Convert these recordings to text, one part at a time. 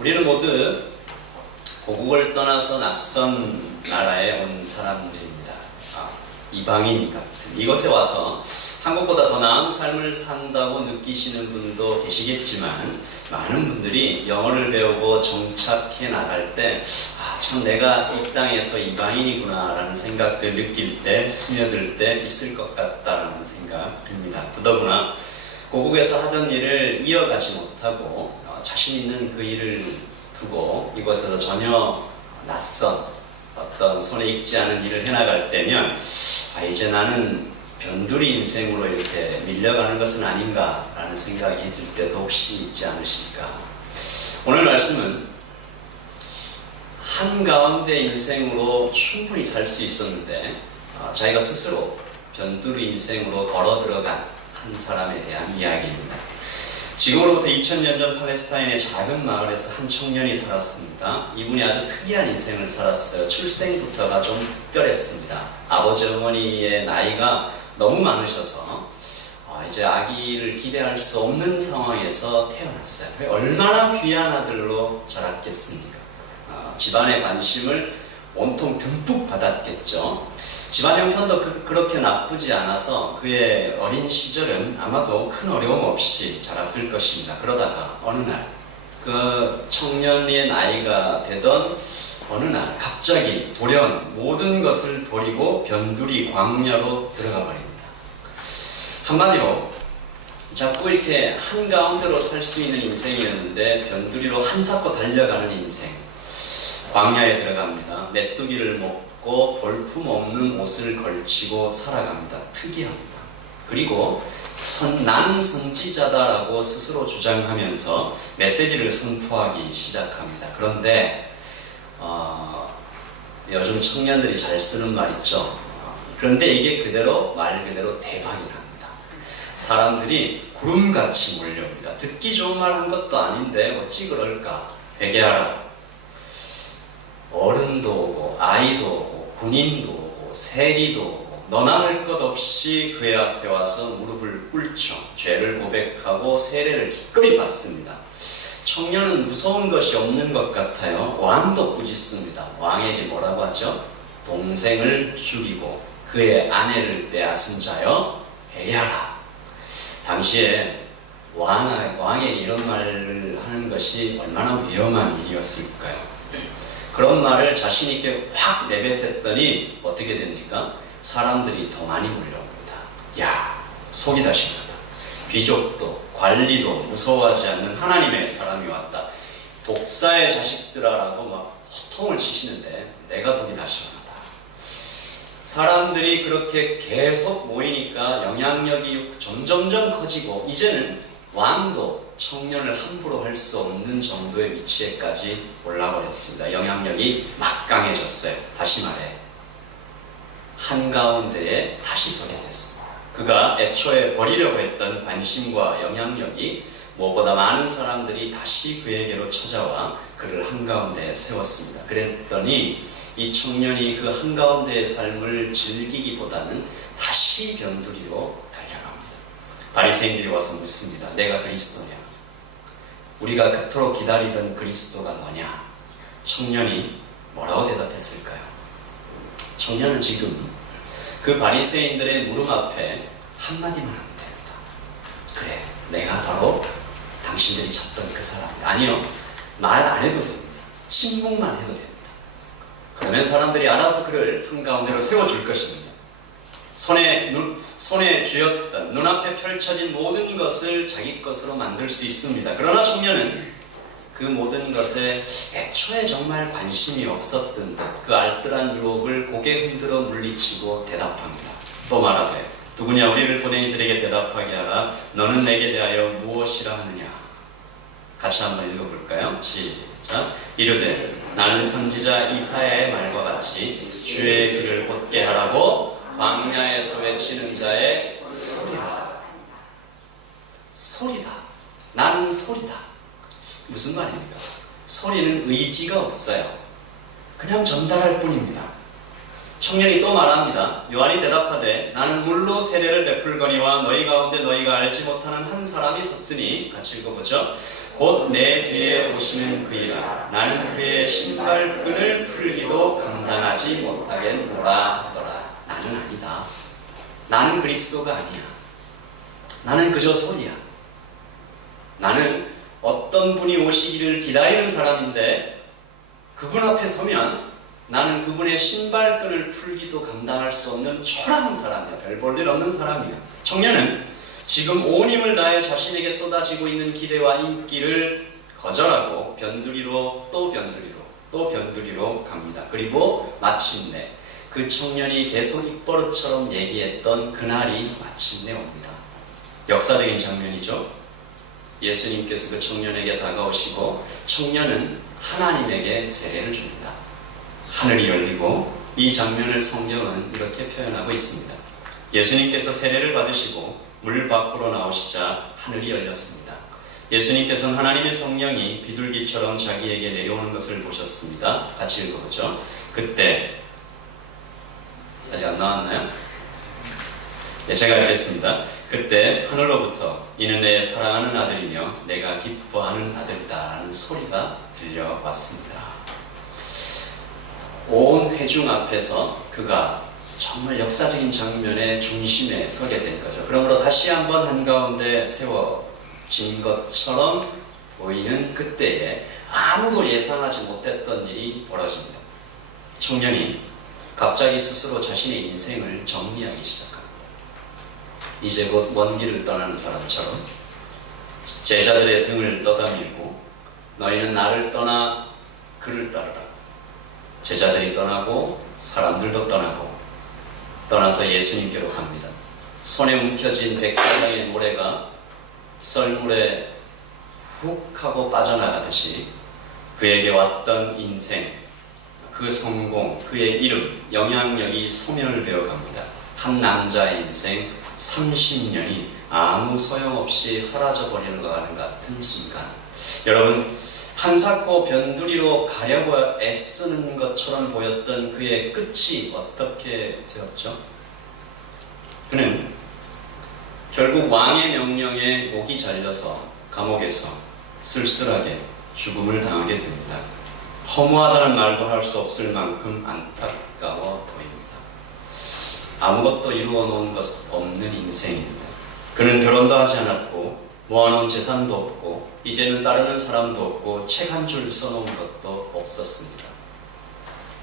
우리는 모두 고국을 떠나서 낯선 나라에 온 사람들입니다. 이방인 같은 이곳에 와서 한국보다 더 나은 삶을 산다고 느끼시는 분도 계시겠지만, 많은 분들이 영어를 배우고 정착해 나갈 때 참 내가 이 땅에서 이방인이구나 라는 생각을 느낄 때, 스며들 때 있을 것 같다는 생각 듭니다. 더더구나 고국에서 하던 일을 이어가지 못하고 자신 있는 그 일을 두고 이곳에서 전혀 낯선 어떤 손에 익지 않은 일을 해나갈 때면 이제 나는 변두리 인생으로 이렇게 밀려가는 것은 아닌가 라는 생각이 들 때도 혹시 있지 않으실까. 오늘 말씀은 한가운데 인생으로 충분히 살 수 있었는데 자기가 스스로 변두리 인생으로 걸어 들어간 한 사람에 대한 이야기입니다. 지금으로부터 2000년 전 팔레스타인의 작은 마을에서 한 청년이 살았습니다. 이분이 아주 특이한 인생을 살았어요. 출생부터가 좀 특별했습니다. 아버지 어머니의 나이가 너무 많으셔서 이제 아기를 기대할 수 없는 상황에서 태어났어요. 얼마나 귀한 아들로 자랐겠습니까? 집안의 관심을 온통 듬뿍 받았겠죠. 집안 형편도 그렇게 나쁘지 않아서 그의 어린 시절은 아마도 큰 어려움 없이 자랐을 것입니다. 그러다가 어느 날, 그 청년의 나이가 되던 어느 날 갑자기 돌연 모든 것을 버리고 변두리 광야로 들어가 버립니다. 한마디로 자꾸 이렇게 한가운데로 살 수 있는 인생이었는데 변두리로 한사코 달려가는 인생. 광야에 들어갑니다. 메뚜기를 먹고 볼품없는 옷을 걸치고 살아갑니다. 특이합니다. 그리고 나는 선지자다라고 스스로 주장하면서 메시지를 선포하기 시작합니다. 그런데 요즘 청년들이 잘 쓰는 말 있죠. 그런데 이게 말 그대로 대박이 납니다. 사람들이 구름같이 몰려옵니다. 듣기 좋은 말 한 것도 아닌데 어찌 그럴까. 회개하라. 어른도 오고 아이도 오고 군인도 오고 세리도 오고 너나 할 것 없이 그의 앞에 와서 무릎을 꿇죠. 죄를 고백하고 세례를 기꺼이 받습니다. 청년은 무서운 것이 없는 것 같아요. 왕도 꾸짖습니다. 왕에게 뭐라고 하죠? 동생을 죽이고 그의 아내를 빼앗은 자여 회개하라. 당시에 왕에게 이런 말을 하는 것이 얼마나 위험한 일이었을까요? 그런 말을 자신 있게 확 내뱉었더니 어떻게 됩니까? 사람들이 더 많이 몰려옵니다. 야, 속이 다 시원하다. 귀족도 관리도 무서워하지 않는 하나님의 사람이 왔다. 독사의 자식들아라고 막 호통을 치시는데 내가 속이 다 시원하다. 사람들이 그렇게 계속 모이니까 영향력이 점점점 커지고 이제는 왕도 청년을 함부로 할 수 없는 정도의 위치에까지 올라버렸습니다. 영향력이 막강해졌어요. 다시 말해 한가운데에 다시 서게 됐습니다. 그가 애초에 버리려고 했던 관심과 영향력이 무엇보다 많은 사람들이 다시 그에게로 찾아와 그를 한가운데에 세웠습니다. 그랬더니 이 청년이 그 한가운데의 삶을 즐기기보다는 다시 변두리로 달려갑니다. 바리새인들이 와서 묻습니다. 내가 그리스도냐? 우리가 그토록 기다리던 그리스도가 너냐? 청년이 뭐라고 대답했을까요? 청년은 지금 그 바리새인들의 무릎 앞에 한마디만 하면 됩니다. 그래, 내가 바로 당신들이 찾던 그 사람이다. 아니요, 말 안 해도 됩니다. 침묵만 해도 됩니다. 그러면 사람들이 알아서 그를 한가운데로 세워줄 것입니다. 손에 쥐었던 눈앞에 펼쳐진 모든 것을 자기 것으로 만들 수 있습니다. 그러나 청년은 그 모든 것에 애초에 정말 관심이 없었던 듯 그 알뜰한 유혹을 고개 흔들어 물리치고 대답합니다. 또 말하되 누구냐? 우리를 보낸 이들에게 대답하게 하라. 너는 내게 대하여 무엇이라 하느냐? 같이 한번 읽어볼까요? 시작. 이르되 나는 선지자 이사야의 말과 같이 주의 길을 곧게 하라고 광야에서 외치는 자의 소리다. 소리다. 나는 소리다. 무슨 말입니까? 소리는 의지가 없어요. 그냥 전달할 뿐입니다. 청년이 또 말합니다. 요한이 대답하되 나는 물로 세례를 베풀거니와 너희 가운데 너희가 알지 못하는 한 사람이 섰으니 같이 읽어보죠. 곧 내 뒤에 오시는 그이라. 나는 그의 신발끈을 풀기도 감당하지 못하겠노라 하더라. 나는 아니다. 나는 그리스도가 아니야. 나는 그저 소리야. 나는 어떤 분이 오시기를 기다리는 사람인데 그분 앞에 서면 나는 그분의 신발끈을 풀기도 감당할 수 없는 초라한 사람이야. 별 볼 일 없는 사람이야. 청년은 지금 온 힘을 다해 자신에게 쏟아지고 있는 기대와 인기를 거절하고 변두리로 또 변두리로 또 변두리로 갑니다. 그리고 마침내 그 청년이 계속 입버릇처럼 얘기했던 그날이 마침내 옵니다. 역사적인 장면이죠. 예수님께서 그 청년에게 다가오시고 청년은 하나님에게 세례를 줍니다. 하늘이 열리고 이 장면을 성경은 이렇게 표현하고 있습니다. 예수님께서 세례를 받으시고 물 밖으로 나오시자 하늘이 열렸습니다. 예수님께서는 하나님의 성령이 비둘기처럼 자기에게 내려오는 것을 보셨습니다. 같이 읽어보죠. 그때 아직 안 나왔나요? 네, 제가 읽겠습니다. 그때 하늘로부터 이는 내 사랑하는 아들이며 내가 기뻐하는 아들이다 라는 소리가 들려왔습니다. 온 회중 앞에서 그가 정말 역사적인 장면의 중심에 서게 된 거죠. 그러므로 다시 한번 한가운데 세워진 것처럼 보이는 그때에 아무도 예상하지 못했던 일이 벌어집니다. 청년이 갑자기 스스로 자신의 인생을 정리하기 시작합니다. 이제 곧 먼 길을 떠나는 사람처럼 제자들의 등을 떠다밀고 너희는 나를 떠나 그를 따르라. 제자들이 떠나고 사람들도 떠나서 예수님께로 갑니다. 손에 움켜진 백사장의 모래가 썰물에 훅 하고 빠져나가듯이 그에게 왔던 인생, 그 성공, 그의 이름, 영향력이 소멸을 배워갑니다. 한 남자의 인생 30년이 아무 소용없이 사라져버리는 것 같은 순간, 여러분 한사코 변두리로 가려고 애쓰는 것처럼 보였던 그의 끝이 어떻게 되었죠? 그는 결국 왕의 명령에 목이 잘려서 감옥에서 쓸쓸하게 죽음을 당하게 됩니다. 허무하다는 말도 할 수 없을 만큼 안타까워 보입니다. 아무것도 이루어 놓은 것 없는 인생입니다. 그는 결혼도 하지 않았고 모아놓은 재산도 없고 이제는 따르는 사람도 없고 책 한 줄 써놓은 것도 없었습니다.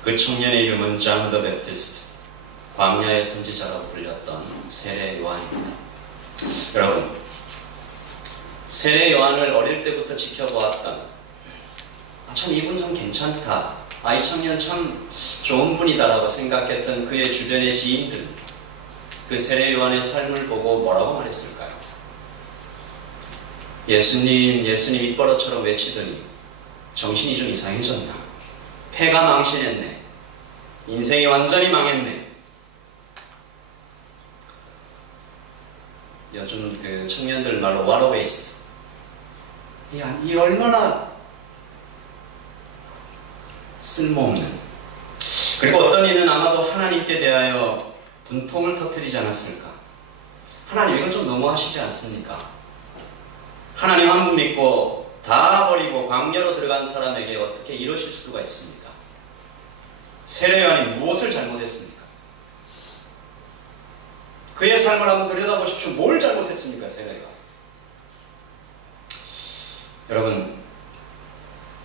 그 청년의 이름은 존 더 베프티스트, 광야의 선지자라고 불렸던 세례 요한입니다. 여러분, 세례 요한을 어릴 때부터 지켜보았던 참 이분 참 괜찮다, 이 청년 참 좋은 분이다라고 생각했던 그의 주변의 지인들, 그 세례 요한의 삶을 보고 뭐라고 말했을까요? 예수님 입버릇처럼 외치더니 정신이 좀 이상해졌나? 폐가 망신했네. 인생이 완전히 망했네. 요즘 그 청년들 말로 what a waste. 이 얼마나 쓸모없는. 그리고 어떤 이는 아마도 하나님께 대하여 분통을 터뜨리지 않았을까? 하나님 이건 좀 너무하시지 않습니까? 하나님 한 분 믿고 다 버리고 광야로 들어간 사람에게 어떻게 이러실 수가 있습니까? 세례 요한이 무엇을 잘못했습니까? 그의 삶을 한번 들여다보십시오. 뭘 잘못했습니까? 세례가. 여러분,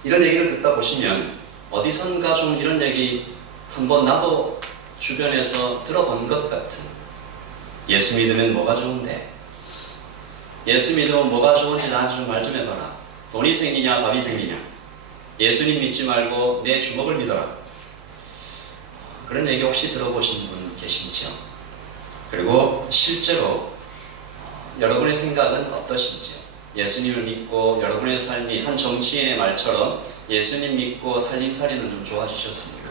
이런 얘기를 듣다 보시면 어디선가 좀 이런 얘기 한번 나도 주변에서 들어본 것 같은, 예수 믿으면 뭐가 좋은데, 예수 믿으면 뭐가 좋은지 나한테 좀 말 좀 해봐라. 돈이 생기냐 밥이 생기냐. 예수님 믿지 말고 내 주먹을 믿어라. 그런 얘기 혹시 들어보신 분 계신지요? 그리고 실제로 여러분의 생각은 어떠신지요? 예수님을 믿고 여러분의 삶이 한 정치인의 말처럼 예수님 믿고 살림살이는 좀 좋아지셨습니까?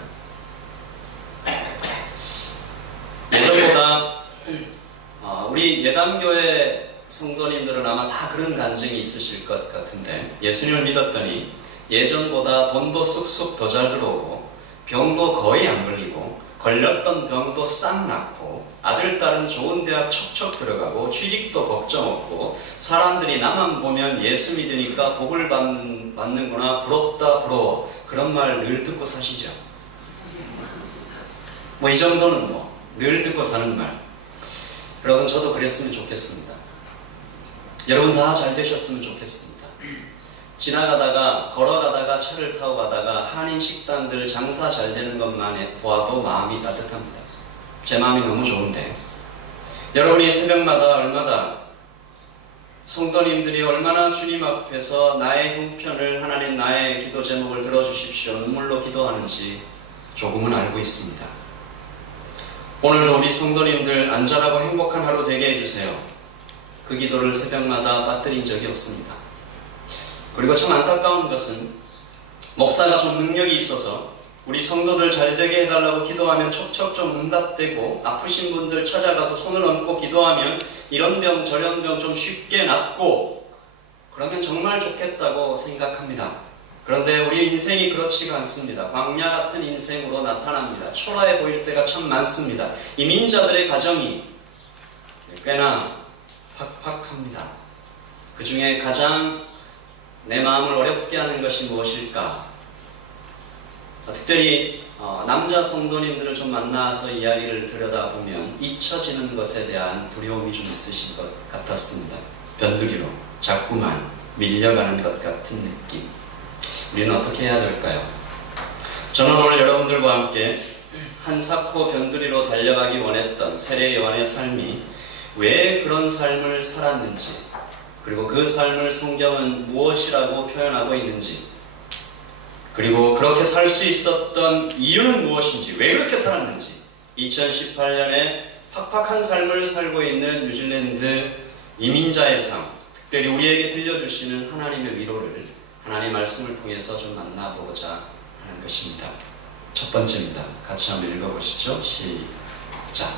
예전보다 우리 예담교회 성도님들은 아마 다 그런 간증이 있으실 것 같은데, 예수님을 믿었더니 예전보다 돈도 쑥쑥 더 잘 들어오고 병도 거의 안 걸리고 걸렸던 병도 싹 낫고 아들, 딸은 좋은 대학 척척 들어가고 취직도 걱정 없고 사람들이 나만 보면 예수 믿으니까 복을 받는구나, 부럽다, 부러워. 그런 말 늘 듣고 사시죠? 뭐 이 정도는 늘 듣고 사는 말. 여러분, 저도 그랬으면 좋겠습니다. 여러분 다 잘 되셨으면 좋겠습니다. 지나가다가, 걸어가다가, 차를 타고 가다가 한인 식당들 장사 잘 되는 것만 보아도 마음이 따뜻합니다. 제 마음이 너무 좋은데, 여러분이 새벽마다 얼마나, 성도님들이 얼마나 주님 앞에서 나의 형편을, 하나님 나의 기도 제목을 들어주십시오 눈물로 기도하는지 조금은 알고 있습니다. 오늘도 우리 성도님들 안전하고 행복한 하루 되게 해주세요. 그 기도를 새벽마다 빠뜨린 적이 없습니다. 그리고 참 안타까운 것은 목사가 좀 능력이 있어서 우리 성도들 잘되게 해달라고 기도하면 척척 좀 응답되고, 아프신 분들 찾아가서 손을 얹고 기도하면 이런 병 저런 병 좀 쉽게 낫고, 그러면 정말 좋겠다고 생각합니다. 그런데 우리 인생이 그렇지가 않습니다. 광야 같은 인생으로 나타납니다. 초라해 보일 때가 참 많습니다. 이민자들의 가정이 꽤나 팍팍합니다. 그 중에 가장 내 마음을 어렵게 하는 것이 무엇일까? 특별히 남자 성도님들을 좀 만나서 이야기를 들여다보면 잊혀지는 것에 대한 두려움이 좀 있으신 것 같았습니다. 변두리로 자꾸만 밀려가는 것 같은 느낌. 우리는 어떻게 해야 될까요? 저는 오늘 여러분들과 함께 한사코 변두리로 달려가기 원했던 세례 요한의 삶이 왜 그런 삶을 살았는지, 그리고 그 삶을 성경은 무엇이라고 표현하고 있는지, 그리고 그렇게 살 수 있었던 이유는 무엇인지, 왜 그렇게 살았는지, 2018년에 팍팍한 삶을 살고 있는 뉴질랜드 이민자의 삶, 특별히 우리에게 들려주시는 하나님의 위로를 하나님 말씀을 통해서 좀 만나보고자 하는 것입니다. 첫 번째입니다. 같이 한번 읽어보시죠. 시작.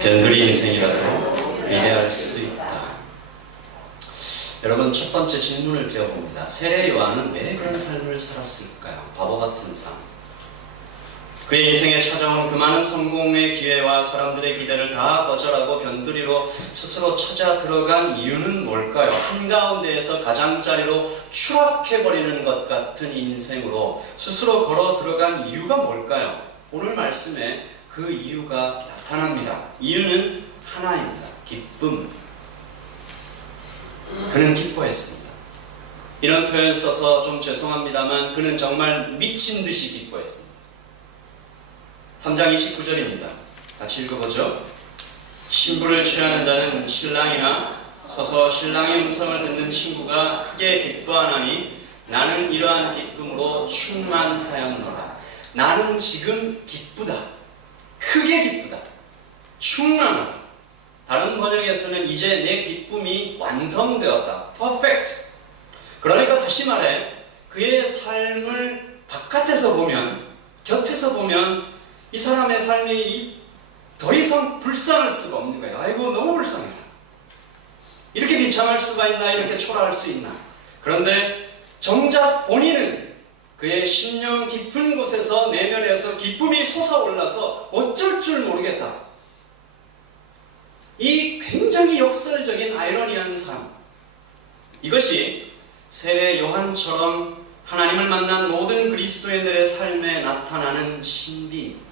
변두리 인생이라도 위대할 수 있다. 여러분, 첫 번째 질문을 드려봅니다. 세례 요한은 왜 그런 삶을 살았을까요? 바보 같은 삶. 그의 인생에 찾아온 그 많은 성공의 기회와 사람들의 기대를 다 거절하고 변두리로 스스로 찾아 들어간 이유는 뭘까요? 한가운데에서 가장자리로 추락해버리는 것 같은 인생으로 스스로 걸어 들어간 이유가 뭘까요? 오늘 말씀에 그 이유가 나타납니다. 이유는 하나입니다. 기쁨. 그는 기뻐했습니다. 이런 표현 써서 좀 죄송합니다만 그는 정말 미친 듯이 기뻐했습니다. 3장 29절입니다. 같이 읽어보죠. 신부를 취하는 자는 신랑이나 서서 신랑의 음성을 듣는 친구가 크게 기뻐하나니 나는 이러한 기쁨으로 충만하였노라. 나는 지금 기쁘다. 크게 기쁘다. 충만하다. 다른 번역에서는 이제 내 기쁨이 완성되었다. Perfect. 그러니까 다시 말해, 그의 삶을 바깥에서 보면, 곁에서 보면 이 사람의 삶이 더 이상 불쌍할 수가 없는 거예요. 아이고, 너무 불쌍해. 이렇게 비참할 수가 있나? 이렇게 초라할 수 있나? 그런데 정작 본인은 그의 심령 깊은 곳에서, 내면에서 기쁨이 솟아올라서 어쩔 줄 모르겠다. 이 굉장히 역설적인 아이러니한 삶, 이것이 세례 요한처럼 하나님을 만난 모든 그리스도인들의 삶에 나타나는 신비입니다.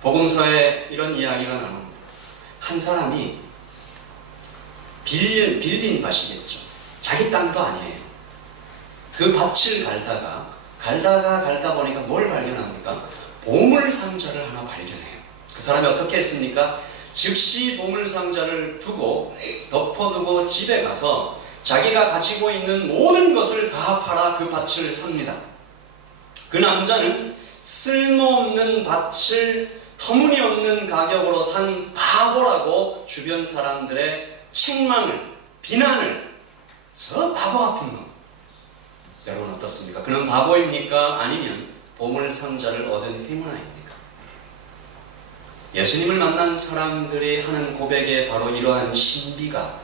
복음서에 이런 이야기가 나옵니다. 한 사람이 빌린 밭이겠죠. 자기 땅도 아니에요. 그 밭을 갈다 보니까 뭘 발견합니까? 보물상자를 하나 발견해요. 그 사람이 어떻게 했습니까? 즉시 보물상자를 덮어두고 집에 가서 자기가 가지고 있는 모든 것을 다 팔아 그 밭을 삽니다. 그 남자는 쓸모없는 밭을 터무니없는 가격으로 산 바보라고 주변 사람들의 책망을, 비난을, 저 바보 같은 놈. 여러분 어떻습니까? 그는 바보입니까? 아니면 보물상자를 얻은 행운아입니까? 예수님을 만난 사람들이 하는 고백에 바로 이러한 신비가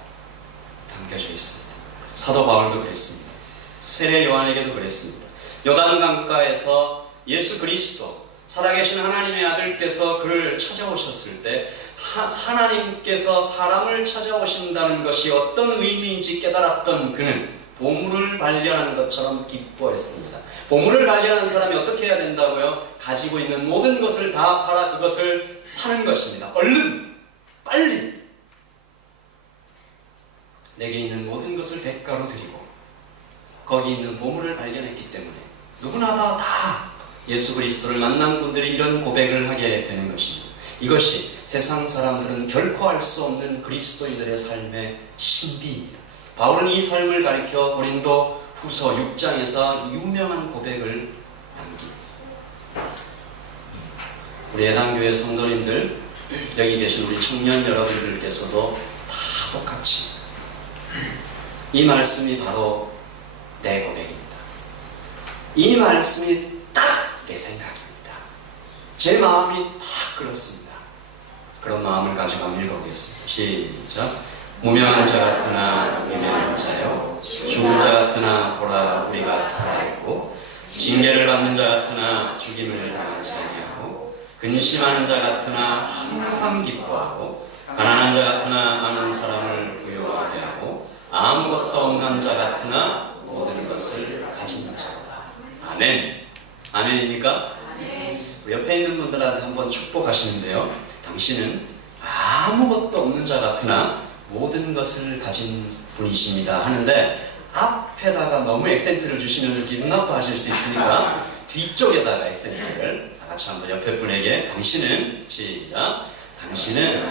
담겨져 있습니다. 사도 바울도 그랬습니다. 세례 요한에게도 그랬습니다. 요단 강가에서 예수 그리스도, 살아계신 하나님의 아들께서 그를 찾아오셨을 때 하나님께서 사람을 찾아오신다는 것이 어떤 의미인지 깨달았던 그는 보물을 발견한 것처럼 기뻐했습니다. 보물을 발견한 사람이 어떻게 해야 된다고요? 가지고 있는 모든 것을 다 팔아 그것을 사는 것입니다. 얼른! 빨리! 내게 있는 모든 것을 대가로 드리고 거기 있는 보물을 발견했기 때문에 누구나 다 예수 그리스도를 만난 분들이 이런 고백을 하게 되는 것입니다. 이것이 세상 사람들은 결코 알 수 없는 그리스도인들의 삶의 신비입니다. 바울은 이 삶을 가리켜 고린도 후서 6장에서 유명한 고백을 남깁니다. 우리 예당교회 성도님들, 여기 계신 우리 청년 여러분들께서도 다 똑같이 이 말씀이 바로 내 고백입니다. 이 말씀이 딱 내 생각입니다. 제 마음이 딱 그렇습니다. 그런 마음을 가지고 한번 읽어보겠습니다. 시작. 무명한 자 같으나 유명한 자요, 죽은 자 같으나 보라 우리가 살아있고, 징계를 받는 자 같으나 죽임을 당하지 아니하고, 근심하는 자 같으나 항상 기뻐하고, 가난한 자 같으나 많은 사람을 부유하게 하고, 아무것도 없는 자 같으나 모든 것을 가진 자다. 아멘. 아멘입니까? 우리 옆에 있는 분들한테 한번 축복하시는데요. 당신은 아무것도 없는 자 같으나 모든 것을 가진 분이십니다 하는데, 앞에다가 너무 액센트를 주시면 기분 나빠하실 수 있으니까 뒤쪽에다가 액센트를 다 같이 한번 옆에 분에게, 당신은 시작, 당신은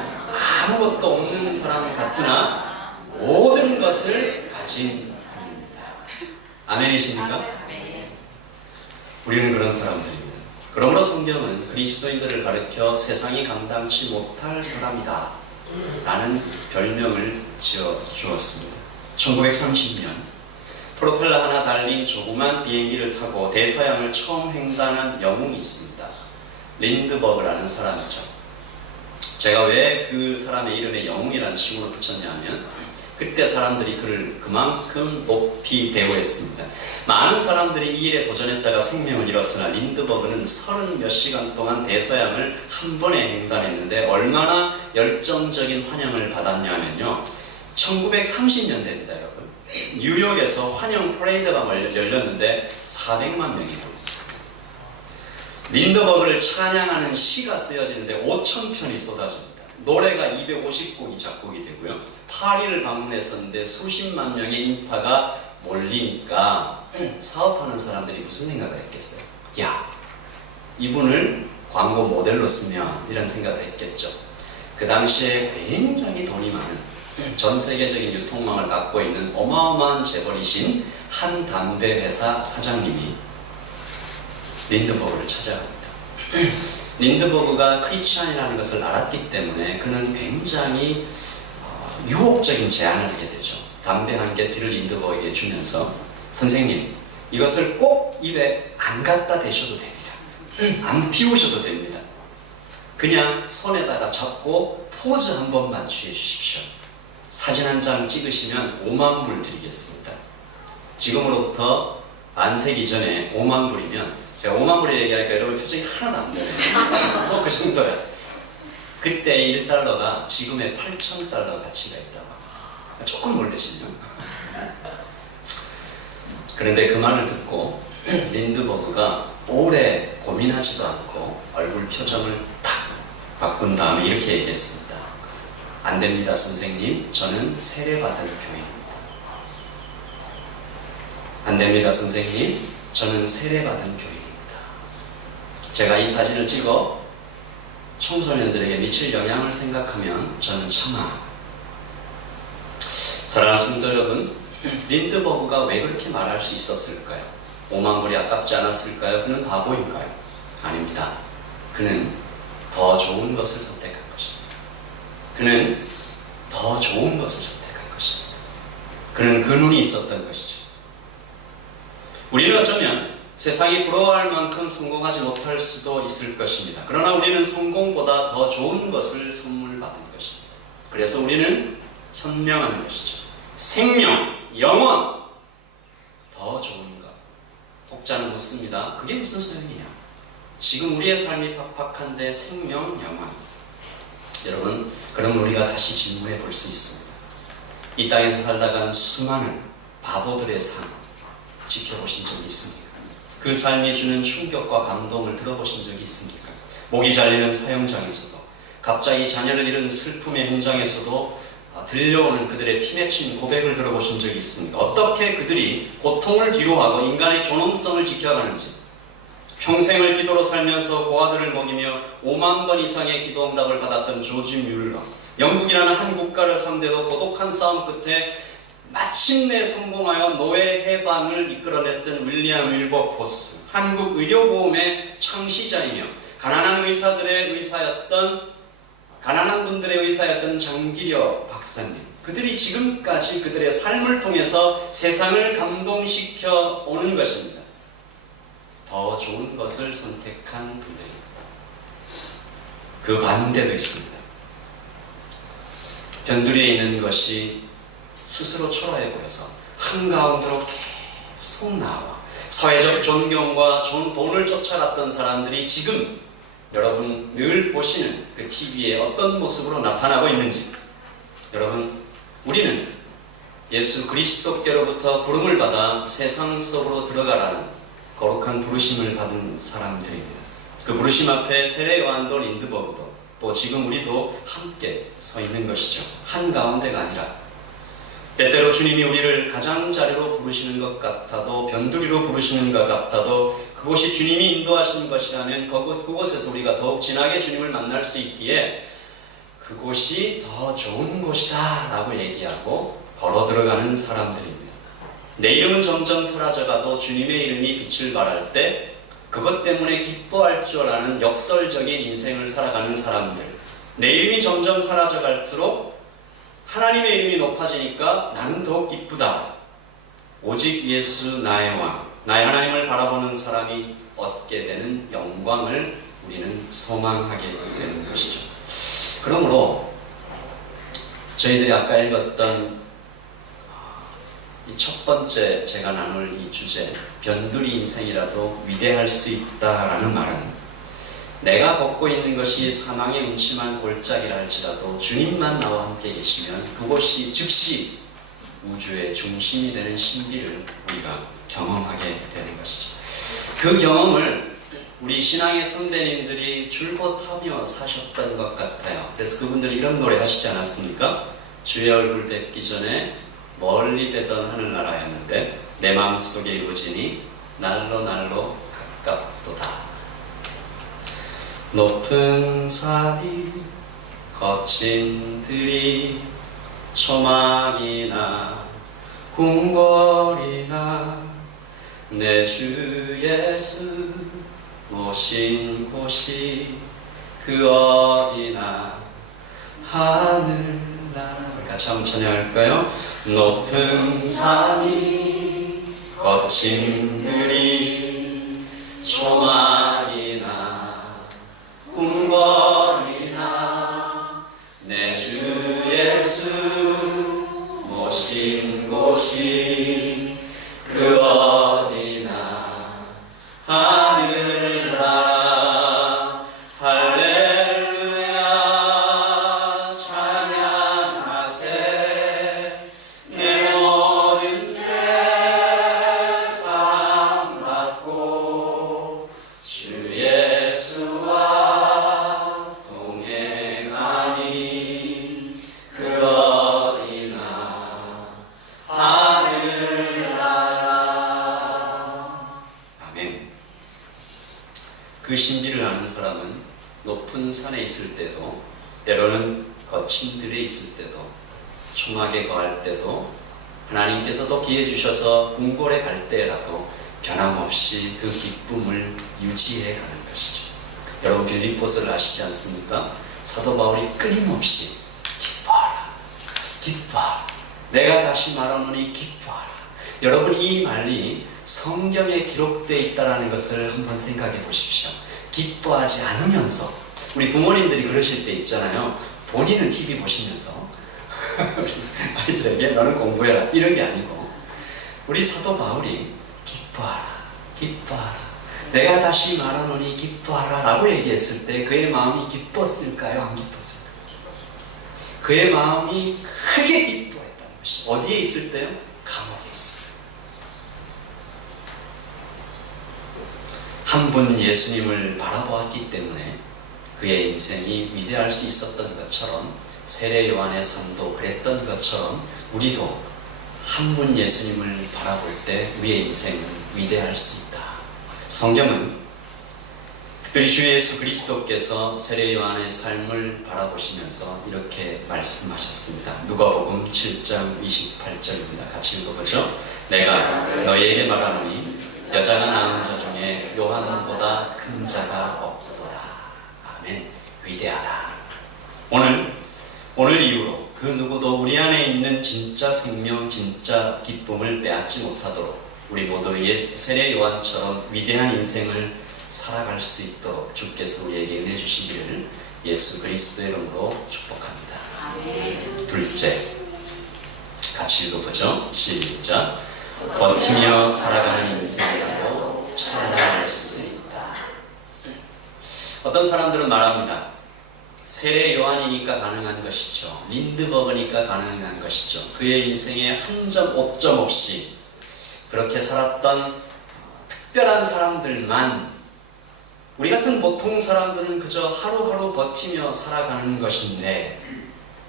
아무것도 없는 사람 같으나 모든 것을 가진 분입니다. 아멘이십니까? 우리는 그런 사람들입니다. 그러므로 성경은 그리스도인들을 가르쳐 세상이 감당치 못할 사람이다 라는 별명을 지어 주었습니다. 1930년 프로펠러 하나 달린 조그만 비행기를 타고 대서양을 처음 횡단한 영웅이 있습니다. 린드버그라는 사람이죠. 제가 왜 그 사람의 이름에 영웅이라는 칭호를 붙였냐면, 그때 사람들이 그를 그만큼 높이 대우했습니다. 많은 사람들이 이 일에 도전했다가 생명을 잃었으나 린드버그는 30몇 시간 동안 대서양을 한 번에 횡단했는데 얼마나 열정적인 환영을 받았냐면요, 1930년대입니다 여러분. 뉴욕에서 환영 퍼레이드가 열렸는데 400만 명이 나옵니다. 린드버그를 찬양하는 시가 쓰여지는데 5,000편이 쏟아집니다. 노래가 250곡이 작곡이 되고요. 파리를 방문했었는데 수십만 명의 인파가 몰리니까 사업하는 사람들이 무슨 생각을 했겠어요? 야, 이분을 광고 모델로 쓰면, 이런 생각을 했겠죠. 그 당시에 굉장히 돈이 많은, 전 세계적인 유통망을 갖고 있는 어마어마한 재벌이신 한 담배 회사 사장님이 린드버그를 찾아갑니다. 린드버그가 크리스찬이라는 것을 알았기 때문에 그는 굉장히 유혹적인 제안을 하게 되죠. 담배 한 개피를 린드버그에게 주면서, 선생님, 이것을 꼭 입에 안 갖다 대셔도 됩니다. 안 피우셔도 됩니다. 그냥 손에다가 잡고 포즈 한 번만 취해 주십시오. 사진 한 장 찍으시면 5만 불 드리겠습니다. 지금으로부터 반세기 전에 5만 불이면, 제가 5만 불에 얘기하니까 여러분 표정이 하나도 안 변해요. 그 정도야. 그때 1달러가 지금의 8,000달러 가치가 있다고. 조금 놀라시네요. 그런데 그 말을 듣고 린드버그가 오래 고민하지도 않고 얼굴 표정을 딱 바꾼 다음에 이렇게 얘기했습니다. 안 됩니다, 선생님. 저는 세례받은 교인입니다. 안 됩니다, 선생님. 저는 세례받은 교인입니다. 제가 이 사진을 찍어 청소년들에게 미칠 영향을 생각하면 저는 차마. 사랑하는 성도 여러분, 린드버그가 왜 그렇게 말할 수 있었을까요? 5만 불이 아깝지 않았을까요? 그는 바보인가요? 아닙니다. 그는 더 좋은 것을 선택한 것입니다. 그는 더 좋은 것을 선택한 것입니다. 그는 그 눈이 있었던 것이죠. 우리는 어쩌면 세상이 부러워할 만큼 성공하지 못할 수도 있을 것입니다. 그러나 우리는 성공보다 더 좋은 것을 선물 받은 것입니다. 그래서 우리는 현명한 것이죠. 생명, 영원, 더 좋은 것. 혹자는 묻습니다. 그게 무슨 소용이냐? 지금 우리의 삶이 팍팍한데 생명 영원. 여러분, 그럼 우리가 다시 질문해 볼 수 있습니다. 이 땅에서 살다간 수많은 바보들의 삶 지켜보신 적이 있습니까? 그 삶이 주는 충격과 감동을 들어보신 적이 있습니까? 목이 잘리는 사형장에서도, 갑자기 자녀를 잃은 슬픔의 현장에서도 들려오는 그들의 피맺힌 고백을 들어보신 적이 있습니까? 어떻게 그들이 고통을 뒤로하고 인간의 존엄성을 지켜가는지, 평생을 기도로 살면서 고아들을 먹이며 5만 번 이상의 기도 응답을 받았던 조지 뮬러, 영국이라는 한 국가를 상대로 고독한 싸움 끝에 마침내 성공하여 노예 해방을 이끌어냈던 윌리엄 윌버포스, 한국 의료보험의 창시자이며 가난한 분들의 의사였던 장기려 박사님, 그들이 지금까지 그들의 삶을 통해서 세상을 감동시켜 오는 것입니다. 더 좋은 것을 선택한 분들입니다. 그 반대도 있습니다. 변두리에 있는 것이 스스로 초라해 보여서 한가운데로 계속 나와 사회적 존경과 돈을 쫓아갔던 사람들이 지금 여러분 늘 보시는 그 TV에 어떤 모습으로 나타나고 있는지, 여러분, 우리는 예수 그리스도께로부터 부름을 받아 세상 속으로 들어가라는 거룩한 부르심을 받은 사람들입니다. 그 부르심 앞에 세례 요한도 린드버그도 또 지금 우리도 함께 서 있는 것이죠. 한가운데가 아니라 때때로 주님이 우리를 가장자리로 부르시는 것 같아도, 변두리로 부르시는 것 같아도, 그곳이 주님이 인도하신 것이라면 그곳에서 우리가 더욱 진하게 주님을 만날 수 있기에 그곳이 더 좋은 곳이다 라고 얘기하고 걸어 들어가는 사람들입니다. 내 이름은 점점 사라져가도 주님의 이름이 빛을 발할 때 그것 때문에 기뻐할 줄 아는 역설적인 인생을 살아가는 사람들, 내 이름이 점점 사라져갈수록 하나님의 이름이 높아지니까 나는 더욱 기쁘다. 오직 예수 나의 왕, 나의 하나님을 바라보는 사람이 얻게 되는 영광을 우리는 소망하게 되는 것이죠. 그러므로 저희들이 아까 읽었던 이 첫 번째 제가 나눌 이 주제, 변두리 인생이라도 위대할 수 있다라는 말은, 내가 걷고 있는 것이 사망의 음침한 골짜기라 할지라도 주님만 나와 함께 계시면 그곳이 즉시 우주의 중심이 되는 신비를 우리가 경험하게 되는 것이죠. 그 경험을 우리 신앙의 선배님들이 줄곧 하며 사셨던 것 같아요. 그래서 그분들이 이런 노래 하시지 않았습니까? 주의 얼굴 뵙기 전에 멀리 뵈던 하늘나라였는데 내 마음속에 이루어지니 날로 날로 가깝도다. 높은 산이 거친 들이 초막이나 궁궐이나 내 주 예수 노신 곳이 그 어디나 하늘나라. 우리 같이 한번 찬양할까요? 높은 산이 거친 들이 초막이나 궁궐이나 내 주 예수 모신 곳이 그 어디나 하늘나라. 할렐루야 찬양하세. 내 모든 죄 사함받고 주 예수와 동행하니 그 어디나 하늘나라. 아멘. 그 신비를 아는 사람은 높은 산에 있을 때도, 때로는 거친 들에 있을 때도, 초막에 거할 때도, 하나님께서도 기회 주셔서 궁궐에 갈 때라도 변함없이 그 기쁨을 유지해 가는 것이죠. 여러분 빌립보서를 아시지 않습니까? 사도 바울이 끊임없이 기뻐하라, 기뻐하라, 내가 다시 말하노니 기뻐하라. 여러분 이 말이 성경에 기록되어 있다는 것을 한번 생각해 보십시오. 기뻐하지 않으면서, 우리 부모님들이 그러실 때 있잖아요. 본인은 TV 보시면서 아이들에게 너는 공부해라 이런 게 아니고, 우리 사도 바울이 기뻐하라, 기뻐하라, 내가 다시 말하노니 기뻐하라 라고 얘기했을 때 그의 마음이 기뻤을까요? 안 기뻤을까요? 그의 마음이 크게 기뻐했다는 것이 어디에 있을 때요? 감옥에 있을 때. 한 분 예수님을 바라보았기 때문에 그의 인생이 위대할 수 있었던 것처럼 세례 요한의 삶도 그랬던 것처럼 우리도 한 분 예수님을 바라볼 때 우리의 인생은 위대할 수 있다. 성경은 특별히 주 예수 그리스도께서 세례 요한의 삶을 바라보시면서 이렇게 말씀하셨습니다. 누가복음 7장 28절입니다. 같이 읽어보죠. 내가 너희에게 말하노니 여자가 낳은 자 중에 요한보다 큰 자가 없도다. 아멘. 위대하다. 오늘 이후로 그 누구도 우리 안에 있는 진짜 생명, 진짜 기쁨을 빼앗지 못하도록 우리 모두 세례 요한처럼 위대한 인생을 살아갈 수 있도록 주께서 우리에게 은혜 주시기를 예수 그리스도의 이름으로 축복합니다. 아멘. 둘째, 같이 읽어보죠. 시작. 버티며 살아가는 인생이라고 찬양할 수 있다. 어떤 사람들은 말합니다. 세례 요한이니까 가능한 것이죠. 린드버그니까 가능한 것이죠. 그의 인생에 한 점 오점 없이 그렇게 살았던 특별한 사람들만, 우리 같은 보통 사람들은 그저 하루하루 버티며 살아가는 것인데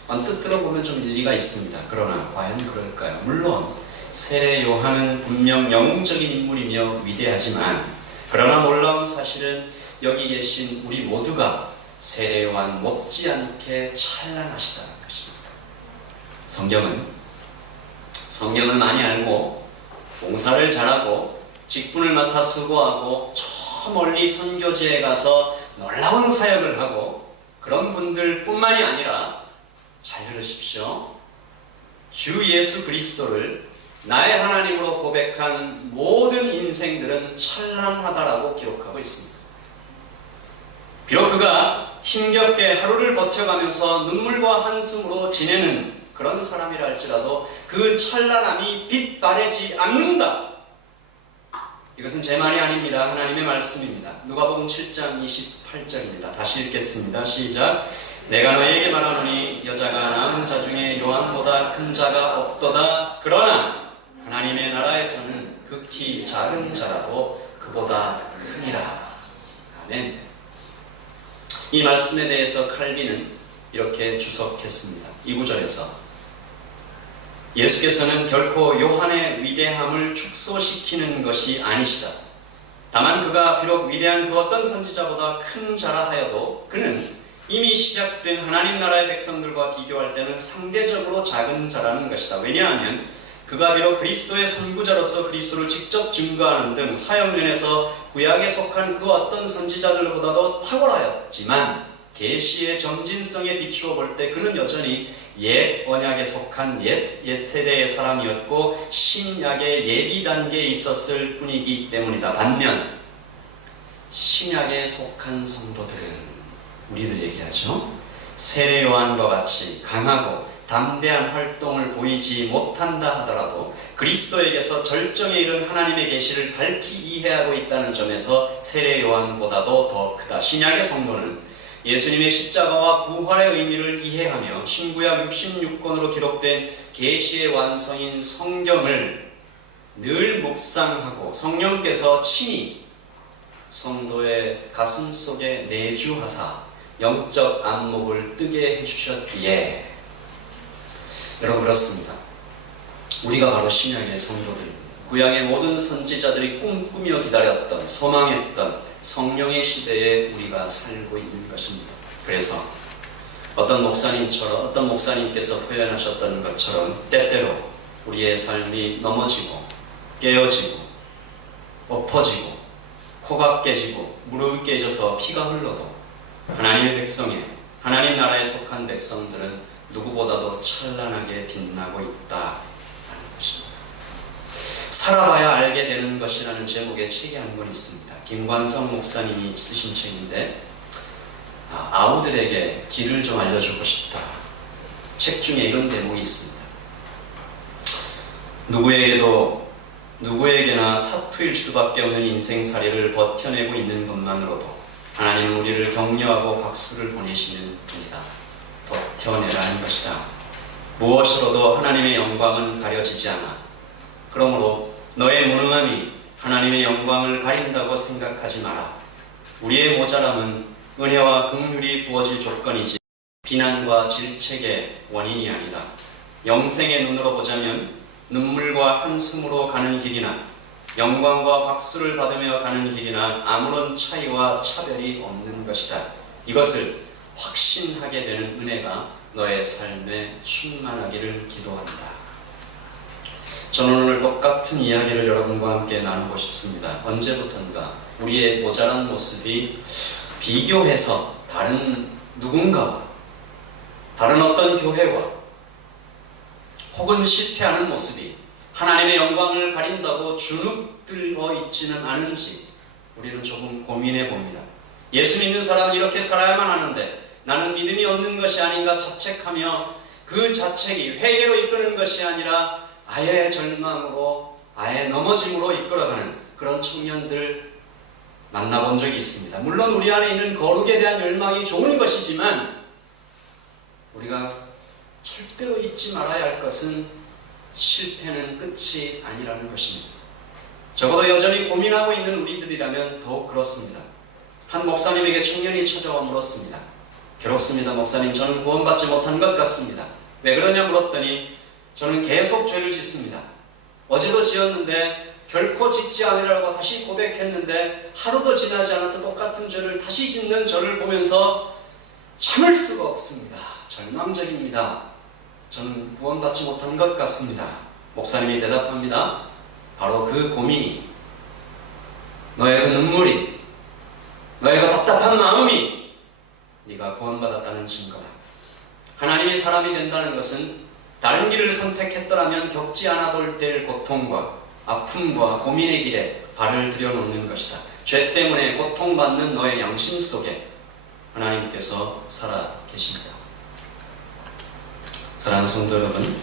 언뜻 들어보면 좀 일리가 있습니다. 그러나 과연 그럴까요? 물론 세례 요한은 분명 영웅적인 인물이며 위대하지만, 그러나 놀라운 사실은 여기 계신 우리 모두가 세례 요한 못지않게 찬란하시다는 것입니다. 성경을 많이 알고 봉사를 잘하고 직분을 맡아 수고하고 저 멀리 선교지에 가서 놀라운 사역을 하고 그런 분들 뿐만이 아니라, 잘 들으십시오, 주 예수 그리스도를 나의 하나님으로 고백한 모든 인생들은 찬란하다라고 기록하고 있습니다. 비록 그가 힘겹게 하루를 버텨가면서 눈물과 한숨으로 지내는 그런 사람이라 할지라도 그 찬란함이 빛바래지 않는다. 이것은 제 말이 아닙니다. 하나님의 말씀입니다. 누가복음 7장 28절입니다. 다시 읽겠습니다. 시작. 내가 너희에게 말하노니 여자가 낳은 자 중에 요한보다 큰 자가 없도다. 그러나 하나님의 나라에서는 극히 작은 자라도 그보다 크니라. 아멘. 이 말씀에 대해서 칼빈은 이렇게 주석했습니다. 이 구절에서 예수께서는 결코 요한의 위대함을 축소시키는 것이 아니시다. 다만 그가 비록 위대한 그 어떤 선지자보다 큰 자라 하여도 그는 이미 시작된 하나님 나라의 백성들과 비교할 때는 상대적으로 작은 자라는 것이다. 왜냐하면 그가 비록 그리스도의 선구자로서 그리스도를 직접 증거하는 등 사역면에서 구약에 속한 그 어떤 선지자들보다도 탁월하였지만 계시의 점진성에 비추어 볼 때 그는 여전히 옛 언약에 속한 옛 세대의 사람이었고 신약의 예비 단계에 있었을 뿐이기 때문이다. 반면 신약에 속한 성도들은, 우리들 얘기하죠, 세례 요한과 같이 강하고 담대한 활동을 보이지 못한다 하더라도 그리스도에게서 절정에 이른 하나님의 계시를 밝히 이해하고 있다는 점에서 세례 요한보다도 더 크다. 신약의 성도는 예수님의 십자가와 부활의 의미를 이해하며 신구약 66권으로 기록된 계시의 완성인 성경을 늘 묵상하고 성령께서 친히 성도의 가슴 속에 내주하사 영적 안목을 뜨게 해주셨기에, 여러분 그렇습니다. 우리가 바로 신약의 성도들입니다. 구약의 모든 선지자들이 꿈꾸며 기다렸던, 소망했던 성령의 시대에 우리가 살고 있는 것입니다. 그래서 어떤 목사님께서 표현하셨던 것처럼 때때로 우리의 삶이 넘어지고 깨어지고 엎어지고 코가 깨지고 무릎이 깨져서 피가 흘러도 하나님의 백성에, 하나님 나라에 속한 백성들은 누구보다도 찬란하게 빛나고 있다는 것입니다. 살아봐야 알게 되는 것이라는 제목의 책이 한 권 있습니다. 김관성 목사님이 쓰신 책인데, 아우들에게 길을 좀 알려주고 싶다. 책 중에 이런 대목이 있습니다. 누구에게도 누구에게나 사투일 수밖에 없는 인생살이를 버텨내고 있는 것만으로도 하나님은 우리를 격려하고 박수를 보내시는 분이다. 버텨내라는 것이다. 무엇으로도 하나님의 영광은 가려지지 않아. 그러므로 너의 무능함이 하나님의 영광을 가린다고 생각하지 마라. 우리의 모자람은 은혜와 긍휼이 부어질 조건이지 비난과 질책의 원인이 아니다. 영생의 눈으로 보자면 눈물과 한숨으로 가는 길이나 영광과 박수를 받으며 가는 길이나 아무런 차이와 차별이 없는 것이다. 이것을 확신하게 되는 은혜가 너의 삶에 충만하기를 기도한다. 저는 오늘 똑같은 이야기를 여러분과 함께 나누고 싶습니다. 언제부턴가 우리의 모자란 모습이 비교해서 다른 누군가와 다른 어떤 교회와 혹은 실패하는 모습이 하나님의 영광을 가린다고 주눅들어 있지는 않은지 우리는 조금 고민해 봅니다. 예수 믿는 사람은 이렇게 살아야만 하는데 나는 믿음이 없는 것이 아닌가 자책하며 그 자책이 회개로 이끄는 것이 아니라 아예 절망으로 아예 넘어짐으로 이끌어가는 그런 청년들 만나본 적이 있습니다. 물론 우리 안에 있는 거룩에 대한 열망이 좋은 것이지만 우리가 절대로 잊지 말아야 할 것은 실패는 끝이 아니라는 것입니다. 적어도 여전히 고민하고 있는 우리들이라면 더욱 그렇습니다. 한 목사님에게 청년이 찾아와 물었습니다. 괴롭습니다, 목사님. 저는 구원받지 못한 것 같습니다. 왜 그러냐 물었더니 저는 계속 죄를 짓습니다. 어제도 지었는데 결코 짓지 않으라고 다시 고백했는데 하루도 지나지 않아서 똑같은 죄를 다시 짓는 저를 보면서 참을 수가 없습니다. 절망적입니다. 저는 구원받지 못한 것 같습니다. 목사님이 대답합니다. 바로 그 고민이, 너의 그 눈물이, 너의 그 답답한 마음이 네가 구원받았다는 증거다. 하나님의 사람이 된다는 것은 다른 길을 선택했더라면 겪지 않아도 될 고통과 아픔과 고민의 길에 발을 들여놓는 것이다. 죄 때문에 고통받는 너의 양심 속에 하나님께서 살아 계십니다. 사랑하는 성도 여러분,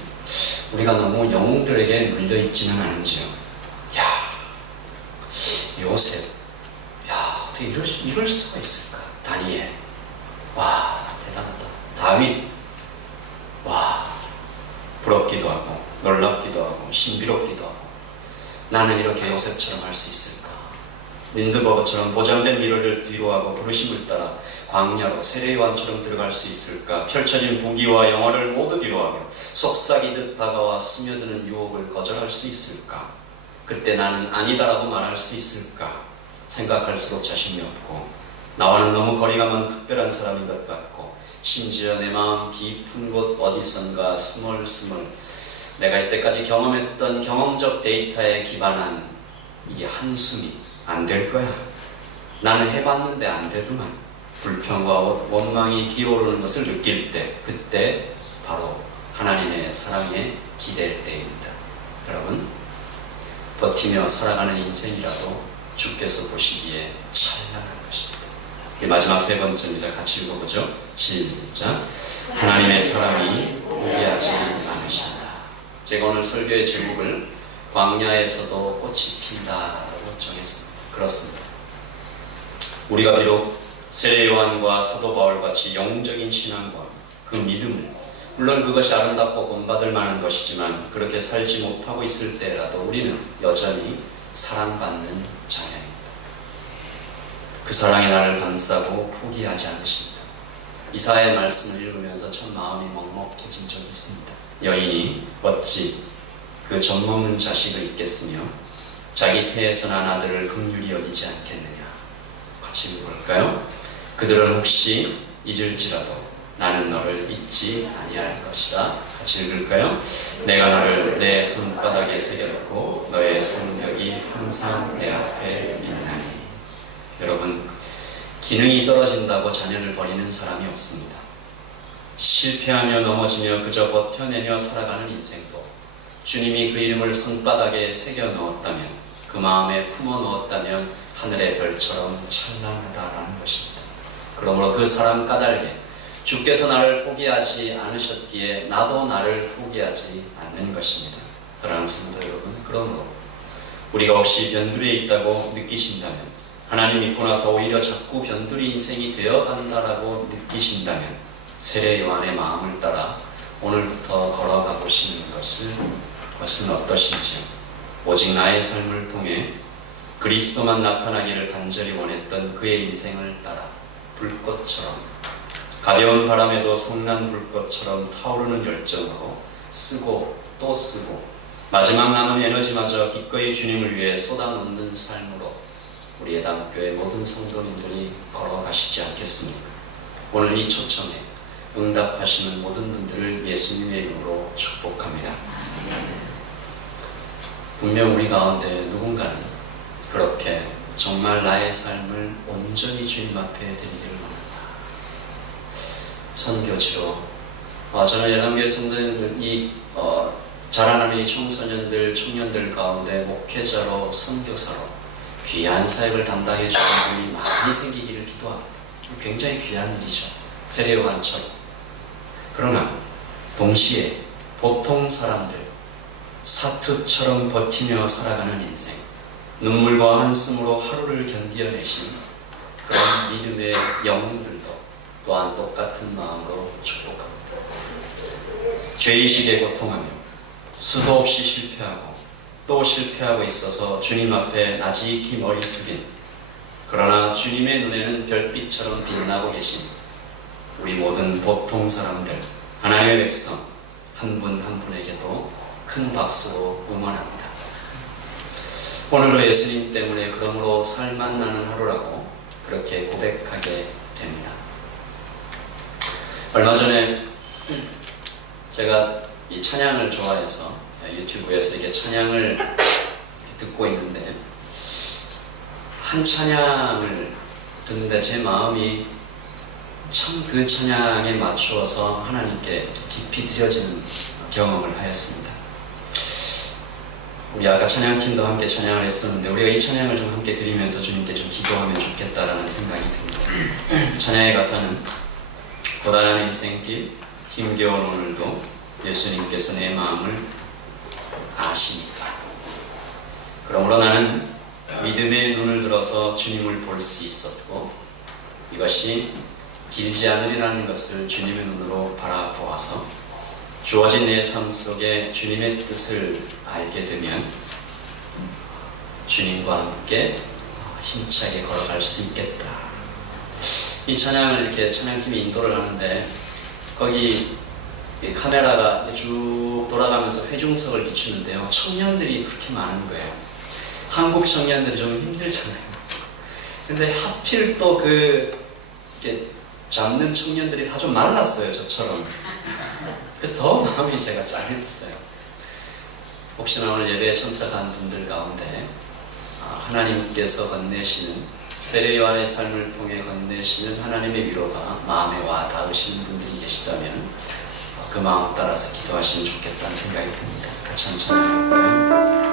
우리가 너무 영웅들에게 눌려있지는 않은지요. 야, 요셉, 야, 어떻게 이럴 수가 있을까? 다니엘, 와, 대단하다. 다윗, 와, 부럽기도 하고 놀랍기도 하고 신비롭기도 하고 나는 이렇게 요셉처럼 할 수 있을까? 닌드버그처럼 보장된 미로를 뒤로하고 부르심을 따라 광야로 세례요한처럼 들어갈 수 있을까? 펼쳐진 부귀와 영화를 모두 뒤로하며 속삭이듯 다가와 스며드는 유혹을 거절할 수 있을까? 그때 나는 아니다라고 말할 수 있을까? 생각할수록 자신이 없고 나와는 너무 거리가 먼 특별한 사람인 것 같고 심지어 내 마음 깊은 곳 어디선가 스멀스멀 내가 이때까지 경험했던 경험적 데이터에 기반한 이 한숨이 안 될 거야. 나는 해봤는데 안 되더만. 불평과 원망이 기어오르는 것을 느낄 때, 그때 바로 하나님의 사랑에 기댈 때입니다. 여러분, 버티며 살아가는 인생이라도 주께서 보시기에 찬란한 것입니다. 마지막 세 번째입니다. 같이 읽어보죠. 시작. 하나님의 사랑이 포기하지 않으신다. 제가 오늘 설교의 제목을 광야에서도 꽃이 핀다라고 정했습니다. 그렇습니다. 우리가 비록 세례 요한과 사도 바울 같이 영적인 신앙과 그 믿음을, 물론 그것이 아름답고 본받을 만한 것이지만 그렇게 살지 못하고 있을 때라도 우리는 여전히 사랑받는 자녀입니다. 그 사랑이 나를 감싸고 포기하지 않으십니다. 이사야의 말씀을 읽으면서 참 마음이 먹먹해진 적이 있습니다. 여인이 어찌 그 젖먹는 자식을 잊겠으며 자기 태에서 난 아들을 긍휼히 여기지 않겠느냐. 같이 읽어볼까요? 그들은 혹시 잊을지라도 나는 너를 잊지 아니할 것이다. 같이 읽을까요? 내가 너를 내 손바닥에 새겨놓고 너의 성벽이 항상 내 앞에 있나니. 여러분, 기능이 떨어진다고 자녀를 버리는 사람이 없습니다. 실패하며 넘어지며 그저 버텨내며 살아가는 인생도 주님이 그 이름을 손바닥에 새겨 넣었다면, 그 마음에 품어 넣었다면 하늘의 별처럼 찬란하다라는 것입니다. 그러므로 그 사람 까닭에 주께서 나를 포기하지 않으셨기에 나도 나를 포기하지 않는 것입니다. 사랑하는 성도 여러분, 그러므로 우리가 혹시 변두리에 있다고 느끼신다면, 하나님 믿고 나서 오히려 자꾸 변두리 인생이 되어간다라고 느끼신다면, 세례 요한의 마음을 따라 오늘부터 걸어가 보시는 것은 어떠신지요? 오직 나의 삶을 통해 그리스도만 나타나기를 간절히 원했던 그의 인생을 따라 불꽃처럼, 가벼운 바람에도 성난 불꽃처럼 타오르는 열정으로 쓰고 또 쓰고 마지막 남은 에너지마저 기꺼이 주님을 위해 쏟아놓는 삶으로 우리의 담교회 모든 성도님들이 걸어가시지 않겠습니까? 오늘 이 초청에 응답하시는 모든 분들을 예수님의 이름으로 축복합니다. 분명 우리 가운데 누군가는 그렇게 정말 나의 삶을 온전히 주님 앞에 드리기를 원한다. 선교지로 저는 예당교회 성도님들 자라나는 이 청소년들, 청년들 가운데 목회자로, 선교사로 귀한 사역을 담당해 주는 분이 많이 생기기를 기도합니다. 굉장히 귀한 일이죠. 세례요한처럼. 그러나 동시에 보통 사람들, 사투처럼 버티며 살아가는 인생, 눈물과 한숨으로 하루를 견디어내신 그런 믿음의 영웅들도 또한 똑같은 마음으로 축복합니다. 죄의식에 고통하며 수도 없이 실패하고 또 실패하고 있어서 주님 앞에 나직히 머리 숙인, 그러나 주님의 눈에는 별빛처럼 빛나고 계신 우리 모든 보통 사람들, 하나님의 백성 한 분 한 분에게도 큰 박수로 응원합니다. 오늘도 예수님 때문에 그러므로 살만 나는 하루라고 그렇게 고백하게 됩니다. 얼마 전에 제가 이 찬양을 좋아해서 유튜브에서 이렇게 찬양을 듣고 있는데, 한 찬양을 듣는데 제 마음이 참 그 찬양에 맞추어서 하나님께 깊이 드려지는 경험을 하였습니다. 우리 아까 찬양팀도 함께 찬양을 했었는데, 우리가 이 찬양을 좀 함께 드리면서 주님께 좀 기도하면 좋겠다라는 생각이 듭니다. 찬양의 가사는 고단한 인생길, 힘겨운 오늘도 예수님께서 내 마음을 아시니까. 그러므로 나는 믿음의 눈을 들어서 주님을 볼 수 있었고, 이것이 길지 않으리라는 것을 주님의 눈으로 바라보아서 주어진 내 삶 속에 주님의 뜻을 알게 되면 주님과 함께 힘차게 걸어갈 수 있겠다. 이 찬양을 이렇게 찬양팀이 인도를 하는데, 거기 카메라가 쭉 돌아가면서 회중석을 비추는데요, 청년들이 그렇게 많은 거예요. 한국 청년들이 좀 힘들잖아요. 근데 하필 또 이렇게 잡는 청년들이 다 좀 말랐어요, 저처럼. 그래서 더 마음이 제가 짠했어요. 혹시나 오늘 예배에 참석한 분들 가운데 하나님께서 건네시는, 세례 요한의 삶을 통해 건네시는 하나님의 위로가 마음에 와 닿으시는 분들이 계시다면 그 마음 따라서 기도하시면 좋겠다는 생각이 듭니다. 같이 한번 찬양할까요?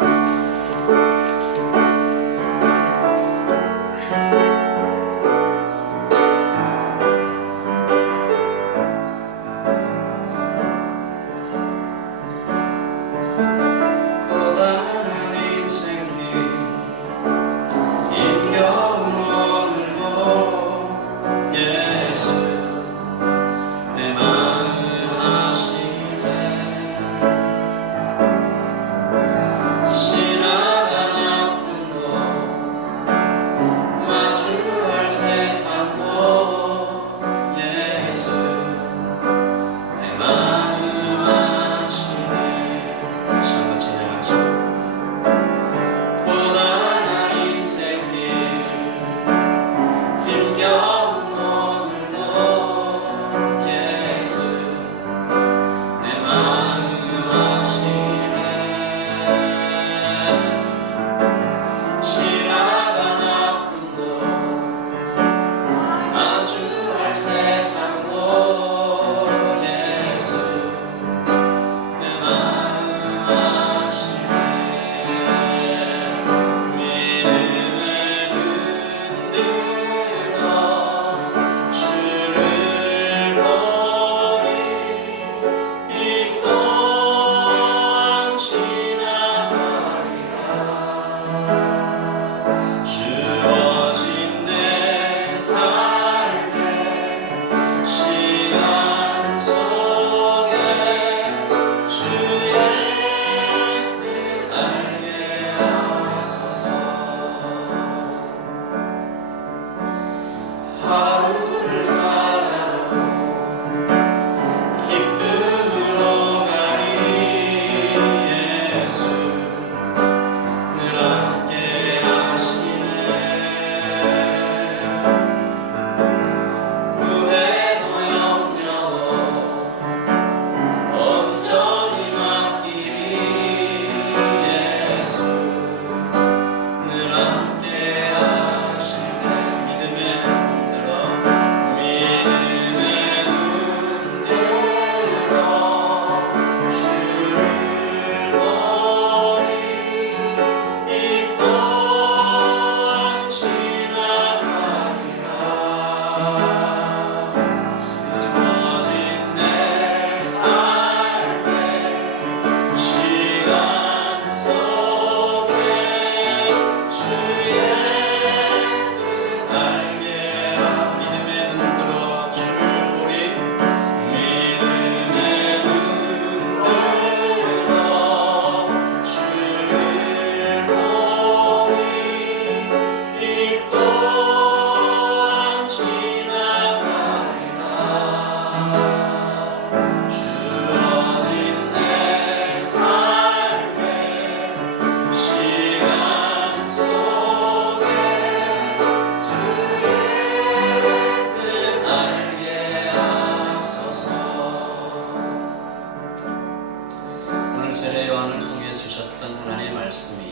또한 지나가리라. 주어진 내 삶의 시간 속에 주의 뜻 알게 하소서. 오늘 세례 요한을 통해 주셨던 하나님의 말씀이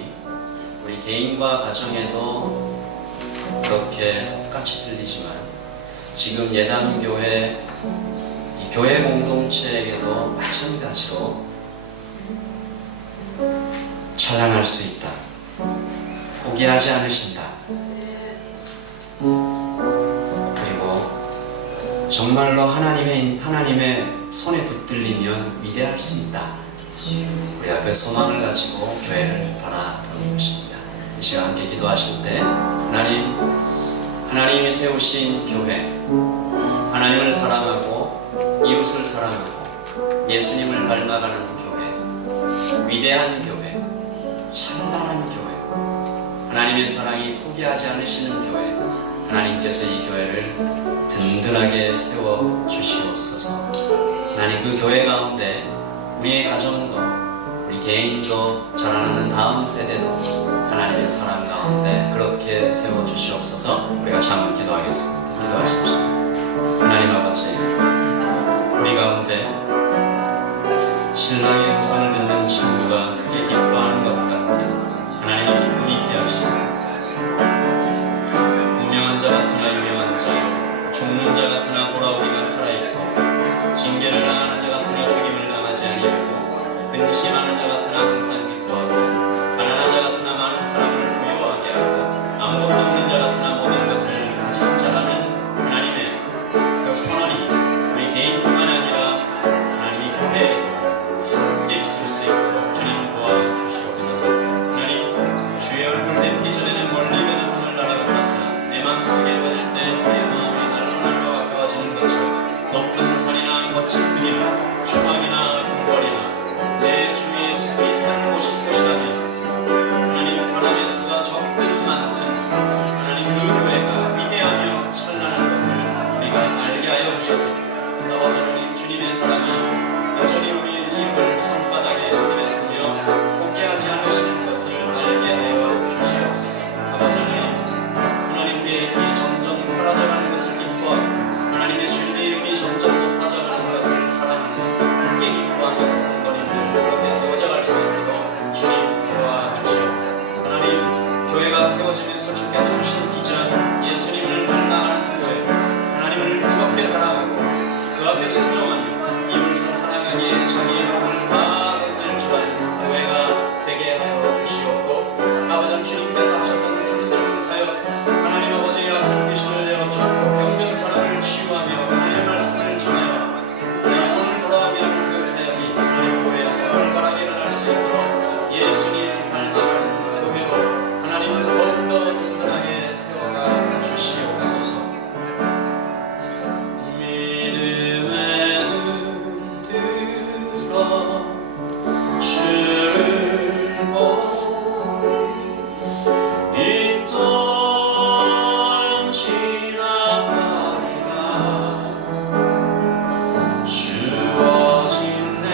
우리 개인과 가정에도 그렇게 똑같이 들리지만 지금 예담교회 이 교회 공동체에게도 마찬가지로 찬란할 수 있다. 포기하지 않으신다. 그리고 정말로 하나님의 손에 붙들리면 위대할 수 있다. 우리가 그 소망을 가지고 교회를 바라보는 것입니다. 이 시간 함께 기도하실 때 하나님이 세우신 교회, 하나님을 사랑하고 이웃을 사랑하고 예수님을 닮아가는 교회, 위대한 교회, 찬란한 교회, 하나님의 사랑이 포기하지 않으시는 교회, 하나님께서 이 교회를 든든하게 세워 주시옵소서. 하나님 그 교회 가운데 우리의 가정도 우리 개인도 자라나는 다음 세대도 하나님의 사랑 가운데 그렇게 세워주시옵소서. 우리가 잠을 기도하겠습니다. 기도하십시오. 하나님 아버지, 우리 가운데 신랑의 후손을 듣는 친구가 크게 기뻐하는 것 같은 하나님의 기쁨이 있게 하시고 무명한 자 같으나 유명한 자, 죽는 자 같으나 돌아오기가 살아있고 징계를 당하는 자 같으나 죽임을 당하지 아니하고 근심하는 자 같으나 항상 기뻐하고 가난한 자 같으나 많은 사람을 부유하게 하고 아무것도 없는 자 같으나 모든 것을 가진 자라는 하나님의 그 선언이 우리 개인뿐만 아니라 하나님의 교회에도 함께 있을 수 있도록 주님 도와주시옵소서. 하나님 주의 얼굴 뵙기 전에는 멀리 있는 하늘나라가 같으나 내 마음속에 꺼질 때 내 마음이 하늘나라와 가까워지는 것처럼 높은 산이나 거친 길이나 주방이나 궁궐이나 내 주 예수 그리스도를 모신 것이라면 하나님 사람의 수가 적든 많든 하나님 그 교회가 위대하며 찬란한 것을 우리가 알게 하여 주셔서 아버지 하나님 주님의 사랑이 여전히 우리의 이름을 손바닥에 세웠으며 포기하지 않으시는 것을 알게 하여 주시옵소서. 아버지 하나님 우리의 이름이 점점 사라져가는 것을 기뻐하고 하나님의 주님의 이름이 점점 높아져가는 것을 사랑하는 함께 기뻐하면서 상거리는 그렇게 세워져갈 수 있도록 주님 도와주시옵소서. 하나님 교회가 세워지면서 주께서 주신 비전 예수님을 닮아가는 교회, 하나님을 뜨겁게 사랑하고 그 앞에 순종하며 이웃을 사랑하기에 자기의 몸을 다 던질 줄 아는 교회가 되게 하여 주시옵고 아버지 주님께서 하셨던 삼중 사역 하나님 아버지의 아픈 귀신을 내어쫓고 병든 사람을 치유하며 하나님의 말씀을 전하여 영혼을 돌아오게 하는 그 사역이 하나님 교회에서 활발하게 일어날 수 있도록 예수님 닮아가는 교회로 하나님을 더욱더 든든하게 세워가 주시옵소서. 믿음의 눈 들어 주를 보니 이 또한 지나가리라. 주어진 내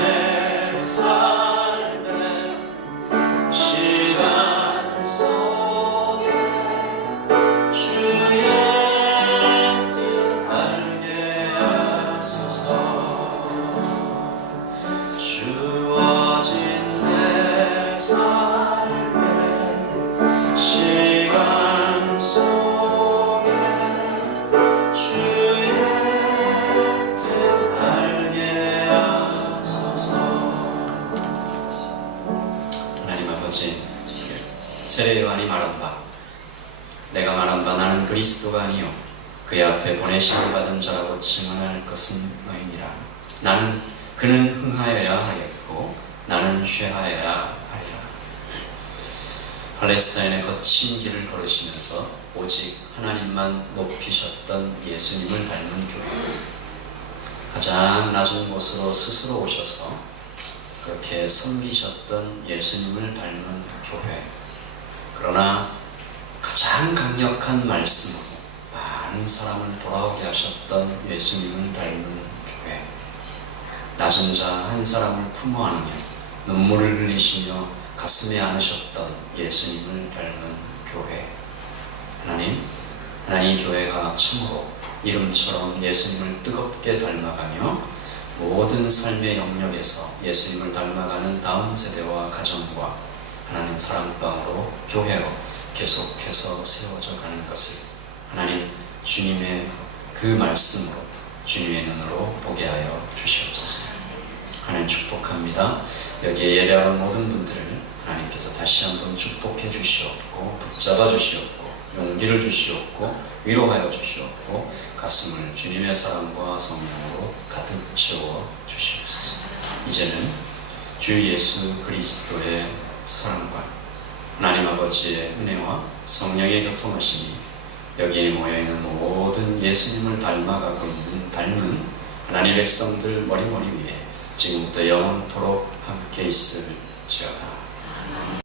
삶의 시간 속에 주의 뜻 알게 하소서. 주어진 내 삶의 시간 속에 주의 뜻 알게 하소서. 하나님 아버지, 세례 요한이 말한 바 내가 말한 바 나는 그리스도가 아니요 그의 앞에 보내심을 받은 자라고 증언할 것은 너희니라. 나는 그는 흥하여야 하겠고 나는 쇠하여야 하리라. 팔레스타인의 거친 길을 걸으시면서 오직 하나님만 높이셨던 예수님을 닮은 교회, 가장 낮은 곳으로 스스로 오셔서 그렇게 섬기셨던 예수님을 닮은 교회, 그러나 가장 강력한 말씀으로 많은 사람을 돌아오게 하셨던 예수님을 닮은 교회. 낮은 자 한 사람을 품어 안으며 눈물을 흘리시며 가슴에 안으셨던 예수님을 닮은 교회. 하나님 교회가 참으로 이름처럼 예수님을 뜨겁게 닮아가며 모든 삶의 영역에서 예수님을 닮아가는 다음 세대와 가정과 하나님 사랑방으로 교회로 계속해서 세워져 가는 것을 하나님 주님의 그 말씀으로 주님의 눈으로 보게 하여 주시옵소서. 하나님 축복합니다. 여기에 예배하는 모든 분들을 하나님께서 다시 한번 축복해 주시옵고 붙잡아 주시옵고 용기를 주시옵고 위로하여 주시옵고 가슴을 주님의 사랑과 성령으로 가득 채워 주시옵소서. 이제는 주 예수 그리스도의 사랑과 하나님 아버지의 은혜와 성령의 교통하심이 여기에 모여있는 모든 예수님을 닮아가고 있는 닮은 하나님의 백성들 머리머리 위에 지금부터 영원토록 함께 있을지어다.